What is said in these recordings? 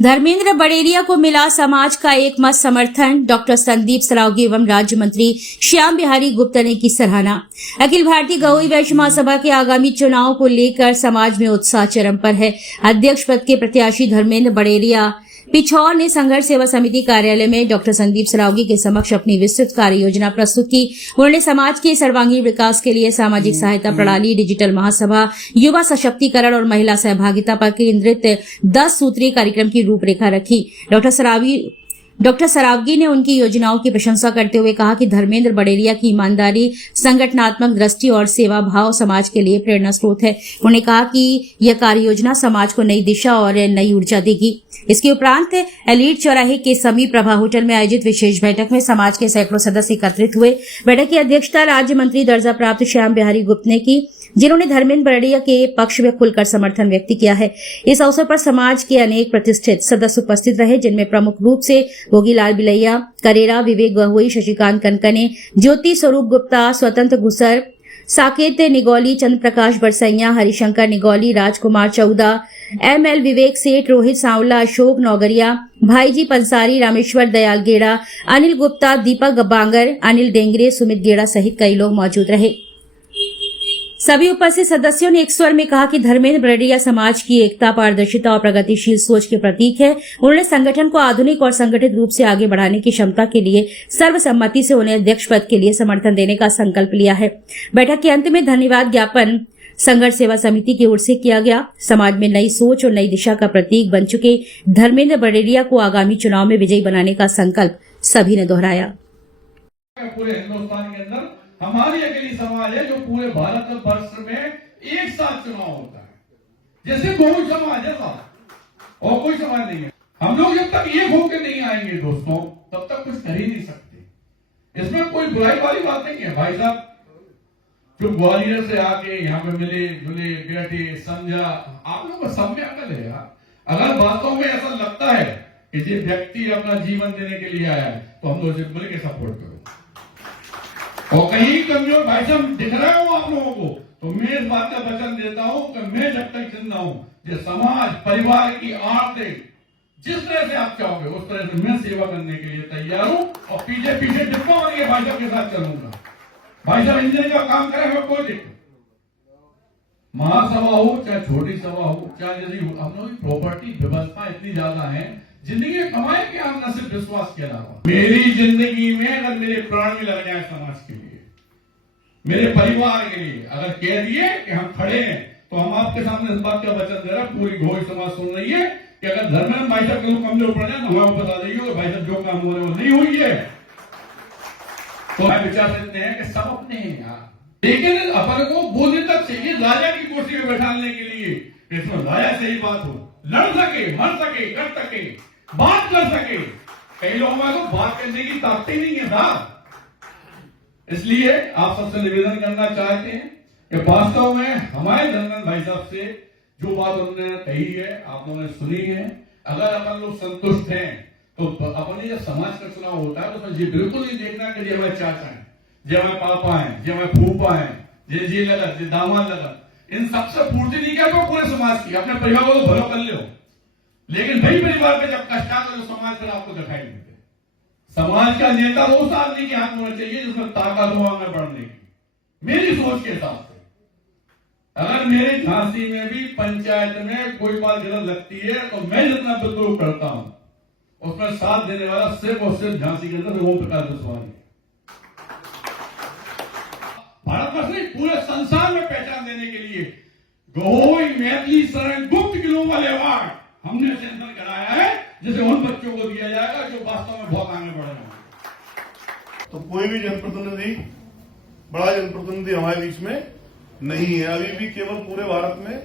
धर्मेंद्र बड़ेरिया को मिला समाज का एकमत समर्थन। डॉक्टर संदीप सरावगी एवं राज्य मंत्री श्याम बिहारी गुप्ता ने की सराहना। अखिल भारतीय गवई वैश्य महासभा के आगामी चुनाव को लेकर समाज में उत्साह चरम पर है। अध्यक्ष पद के प्रत्याशी धर्मेंद्र बड़ेरिया पिछौर ने संघर्ष सेवा समिति कार्यालय में डॉक्टर संदीप सरावगी के समक्ष अपनी विस्तृत कार्य योजना प्रस्तुत की। उन्होंने समाज के सर्वांगीण विकास के लिए सामाजिक सहायता प्रणाली, डिजिटल महासभा, युवा सशक्तिकरण और महिला सहभागिता पर केंद्रित 10 सूत्रीय कार्यक्रम की रूपरेखा रखी। डॉक्टर सरावगी ने उनकी योजनाओं की प्रशंसा करते हुए कहा कि धर्मेंद्र बड़ेरिया की ईमानदारी, संगठनात्मक दृष्टि और सेवा भाव समाज के लिए प्रेरणा स्रोत है। उन्होंने कहा कि यह कार्य योजना समाज को नई दिशा और नई ऊर्जा देगी। इसके उपरांत एलीट चौराहे के समीप प्रभा होटल में आयोजित विशेष बैठक में समाज के सैकड़ों सदस्य एकत्रित हुए। बैठक की अध्यक्षता राज्य मंत्री दर्जा प्राप्त श्याम बिहारी गुप्ता ने की, जिन्होंने धर्मेंद्र बड़ेरिया के पक्ष में खुलकर समर्थन व्यक्त किया है। इस अवसर पर समाज के अनेक प्रतिष्ठित सदस्य उपस्थित रहे, जिनमें प्रमुख रूप से भोगीलाल बिलैया, करेरा, विवेक गहोई, शशिकांत कनकने, ज्योति स्वरूप गुप्ता, स्वतंत्र घुसर, साकेत निगौली, चंद्र प्रकाश बरसैया, हरिशंकर निगौली, राजकुमार चौदा, ML विवेक सेठ, रोहित सांवला, अशोक नौगरिया, भाईजी पंसारी, रामेश्वर दयाल गेड़ा, अनिल गुप्ता, दीपक बांगर, अनिल डेंगरे, सुमित गेड़ा सहित कई लोग मौजूद रहे। सभी उपस्थित सदस्यों ने एक स्वर में कहा कि धर्मेंद्र बड़ेरिया समाज की एकता, पारदर्शिता और प्रगतिशील सोच के प्रतीक है। उन्होंने संगठन को आधुनिक और संगठित रूप से आगे बढ़ाने की क्षमता के लिए सर्वसम्मति से उन्हें अध्यक्ष पद के लिए समर्थन देने का संकल्प लिया है। बैठक के अंत में धन्यवाद ज्ञापन संघर्ष सेवा समिति की ओर से किया गया। समाज में नई सोच और नई दिशा का प्रतीक बन चुके धर्मेंद्र बड़ेरिया को आगामी चुनाव में विजयी बनाने का संकल्प सभी ने दोहराया। पूरे हिंदुस्तान के अंदर हमारी अकेली समाज है जो पूरे भारत वर्ष में एक साथ चुनाव होता है, जैसे कोई समाज है और कोई समाज नहीं है। हम लोग जब तक एक होकर नहीं आएंगे दोस्तों, तब तक कुछ कर ही नहीं सकते। इसमें कोई बुराई वाली बात नहीं है। भाई साहब जो ग्वालियर से आके यहाँ पे मिले जुले बैठे समझा, आप लोगों को सब में अकल है यार। अगर बातों में ऐसा लगता है कि ये व्यक्ति अपना जीवन देने के लिए आया है, तो हम लोग मिल के सपोर्ट करो। और कहीं कमजोर भाई साहब दिख रहा हूं आप लोगों को, तो मैं इस बात का वचन देता हूं कि मैं जब तक जिंदा हूं, जो समाज परिवार की आर्थिक जिस तरह से आप चाहोगे उस तरह से मैं सेवा करने के लिए तैयार हूं और पीछे पीछे डिब्बा बन के भाई साहब के साथ चलूंगा। भाई साहब इंजीनियर का काम करेंगे, कोई दिक्कत, महासभा हो चाहे छोटी सभा हो, चाहे यदि हम लोग की प्रॉपर्टी व्यवस्था इतनी ज्यादा है, जिंदगी कमाए के हम न सिर्फ विश्वास के अलावा मेरी जिंदगी में अगर मेरे प्राण भी लग जाए समाज के लिए, मेरे परिवार के लिए, अगर कह दिए कि हम खड़े हैं, तो हम आपके सामने इस बात का वचन दे रहे हैं, पूरी घोष समाज सुन रही है कि अगर धर्मेंद्र भाई साहब को कमजोर पड़ जाए तो हमें बता देंगे भाई साहब जो काम हो रहे वो नहीं हुई है। तो मैं विचार सकते हैं कि सब अपने हैं यार, लेकिन अपन को बोलने तक चाहिए राजा की कुर्सी में बैठाने के लिए, इसमें राजा से ही बात हो, लड़ सके, मर सके, कर सके, बात कर सके। कई लोगों को बात करने की ताकत ही नहीं है साहब। इसलिए आप सबसे निवेदन करना चाहते हैं कि वास्तव में हमारे धर्मेंद्र भाई साहब से जो बात उन्होंने कही है, आप लोगों ने सुनी है, अगर अपन लोग संतुष्ट हैं तो अपने जब समाज का चुनाव होता है तो ये बिल्कुल नहीं देखना कि ये हमारे चाचा हैं, ये हमारे पापा हैं, ये हमारे फूफा हैं, ये जी लगा, ये दामाद लगा, इन सबसे पूर्ति नहीं किया तो पूरे समाज की, अपने परिवार को तो भलो कर लो, लेकिन भाई परिवार पे जब कष्ट आता तो समाज फिर आपको दिखाई देते। समाज का नेता तो उस आदमी के हाथ में होना चाहिए जिसमें ताकत हो आगे बढ़ने की, मेरी सोच के हिसाब से। अगर मेरे झांसी में भी पंचायत में कोई बात गलत लगती है तो मैं जितना विद्रोह करता हूं उसमें साथ देने वाला सिर्फ और सिर्फ झांसी के अंदर ओम प्रकाश बिस्वाल है। भारतवर्ष नहीं पूरे संसार में पहचान देने के लिए गहोई मैथिली शरण गुप्त किलो वाले अवार्ड हमने सेंटर कराया है, जिसे उन बच्चों को दिया जाएगा जो वास्तव में बहुत आगे बढ़ रहे हैं। तो कोई भी जनप्रतिनिधि, बड़ा जनप्रतिनिधि हमारे बीच में नहीं है। अभी भी केवल पूरे भारत में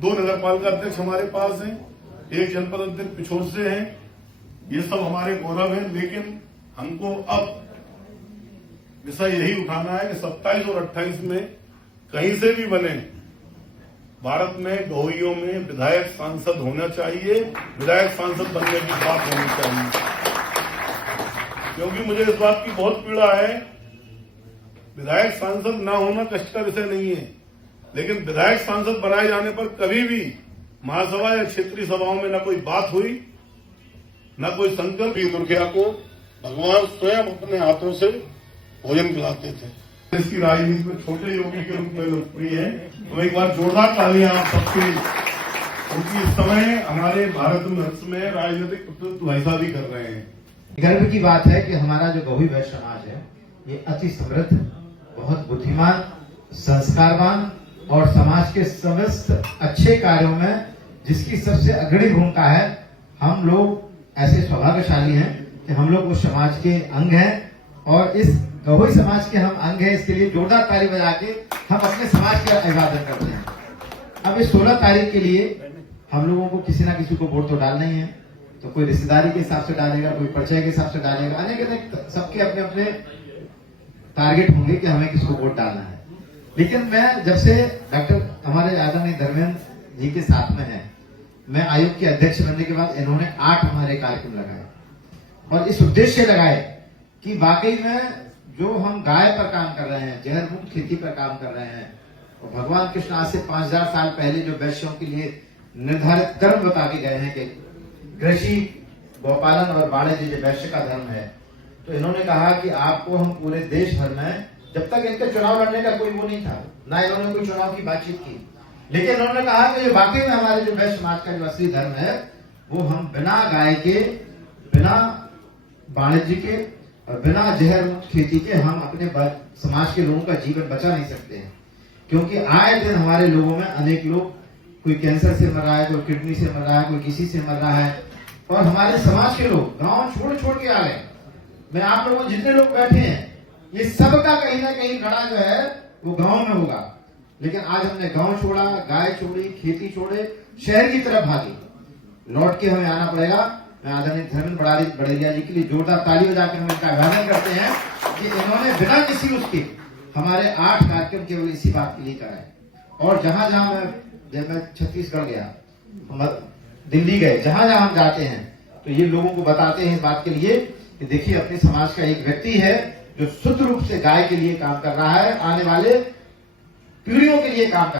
2 नगरपालिका अध्यक्ष हमारे पास हैं, 1 जनपद अध्यक्ष पिछोर से हैं। ये सब हमारे गौरव है, लेकिन हमको अब विषय यही उठाना है कि 27 और 28 में कहीं से भी बने भारत में गहोइयों में विधायक सांसद होना चाहिए, विधायक सांसद बनने की बात होनी चाहिए। क्योंकि मुझे इस बात की बहुत पीड़ा है, विधायक सांसद ना होना कष्ट का विषय नहीं है, लेकिन विधायक सांसद बनाए जाने पर कभी भी महासभा या क्षेत्रीय सभाओं में न कोई बात हुई, न कोई संकल्प। भी दुर्गा को भगवान स्वयं अपने हाथों से भोजन खिलाते थे। इसकी राजनीति में छोटे योगी के रूप में लोकप्रिय है। तो एक बार जोरदार तालियां आप सबके, क्योंकि इस समय हमारे भारत में राजनीतिक प्रतिनिधित्व ऐसा भी कर रहे हैं। गर्व की बात है कि हमारा जो गौवी वैश्य समाज है ये अति समृद्ध, बहुत बुद्धिमान, संस्कारवान और समाज के समस्त अच्छे कार्यों में जिसकी सबसे अग्रणी भूमिका है। हम लोग ऐसे सौभाग्यशाली हैं कि हम लोग उस समाज के अंग हैं और इस गवई समाज के हम अंग हैं। इसके लिए जोरदार ताली बजा के हम अपने समाज का अभिवादन करते हैं। अब इस 16 तारीख के लिए हम लोगों को किसी ना किसी को वोट तो डालना ही है। तो कोई रिश्तेदारी के हिसाब से डालेगा, कोई परिचय के हिसाब से डालेगा, अनेक सबके अपने अपने टारगेट होंगे कि हमें किसको वोट डालना है। लेकिन मैं जब से डॉक्टर हमारे आदरणीय धर्मेंद्र जी के साथ में है, मैं आयोग के अध्यक्ष बनने के बाद इन्होंने 8 हमारे कार्यक्रम लगाए और इस उद्देश्य लगाए कि वाकई में जो हम गाय पर काम कर रहे हैं, जहर मुक्त खेती पर काम कर रहे हैं, और भगवान कृष्ण आज से 5000 साल पहले जो वैश्यों के लिए निर्धारित कर्म बता के गए हैं कि कृषि, गौपालन और वाणिज्य जो वैश्य का धर्म है, तो इन्होंने कहा कि आपको हम पूरे देश भर में, जब तक इनके चुनाव लड़ने का कोई वो नहीं था, ना इन्होंने कोई चुनाव की बातचीत की, लेकिन इन्होंने कहा कि वाकई में हमारे जो वैश्य समाज का जो असली धर्म है वो हम बिना गाय के, बिना वाणिज्य के और बिना जहर मुक्त खेती के हम अपने समाज के लोगों का जीवन बचा नहीं सकते हैं। क्योंकि आए दिन हमारे लोगों में अनेक लोग, कोई कैंसर से मर रहा है, कोई किडनी से मर रहा है, कोई किसी से मर रहा है, और हमारे समाज के लोग गांव छोड़ छोड़ के आ गए। मैं आप लोगों जितने लोग बैठे हैं, ये सबका कहीं ना कहीं लड़ा जो है वो गांव में होगा। लेकिन आज हमने गांव छोड़ा, गाय छोड़ी, खेती छोड़े, शहर की तरफ भागी। लौट के हमें आना पड़ेगा। मैं आदरणीय धर्मेंद्र बड़ेरिया जी के लिए जोरदार ताली बजाकर हम इनका अभिवादन करते हैं कि इन्होंने बिना किसी उसके हमारे 8 कार्यक्रम केवल इसी बात के लिए कराए। और जहां जहां जब मैं छत्तीसगढ़ गया, दिल्ली गए, जहां जहां हम जाते हैं तो ये लोगों को बताते हैं इस बात के लिए कि देखिए अपने समाज का एक व्यक्ति है जो शुद्ध रूप से गाय के लिए काम कर रहा है, आने वाले पीढ़ियों के लिए काम कर